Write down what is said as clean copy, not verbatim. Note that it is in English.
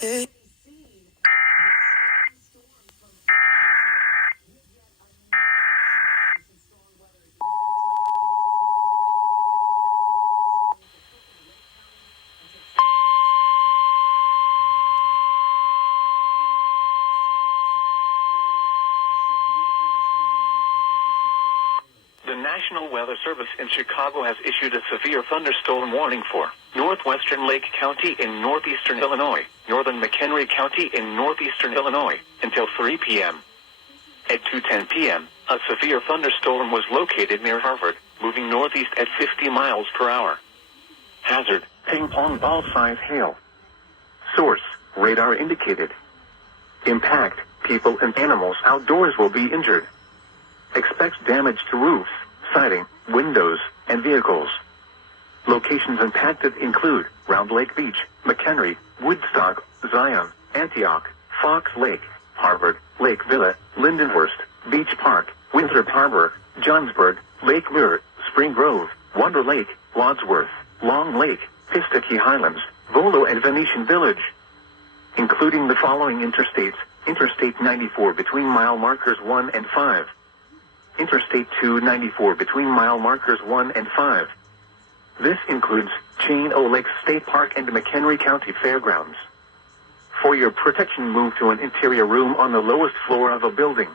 The National Weather Service in Chicago has issued a severe thunderstorm warning for northwestern Lake County in northeastern Illinois, northern McHenry County in northeastern Illinois, until 3 p.m. At 2:10 p.m., a severe thunderstorm was located near Harvard, moving northeast at 50 miles per hour. Hazard, ping-pong ball-size hail. Source, radar indicated. Impact, people and animals outdoors will be injured. Expects damage to roofs, siding, windows, and vehicles. Locations impacted include Round Lake Beach, McHenry, Woodstock, Zion, Antioch, Fox Lake, Harvard, Lake Villa, Lindenhurst, Beach Park, Winthrop Harbor, Johnsburg, Lake Muir, Spring Grove, Wonder Lake, Wadsworth, Long Lake, Pistakee Highlands, Volo and Venetian Village. Including the following interstates: Interstate 94 between mile markers 1 and 5. Interstate 294 between mile markers 1 and 5. This includes Chain O Lakes State Park and McHenry County Fairgrounds. For your protection, move to an interior room on the lowest floor of a building.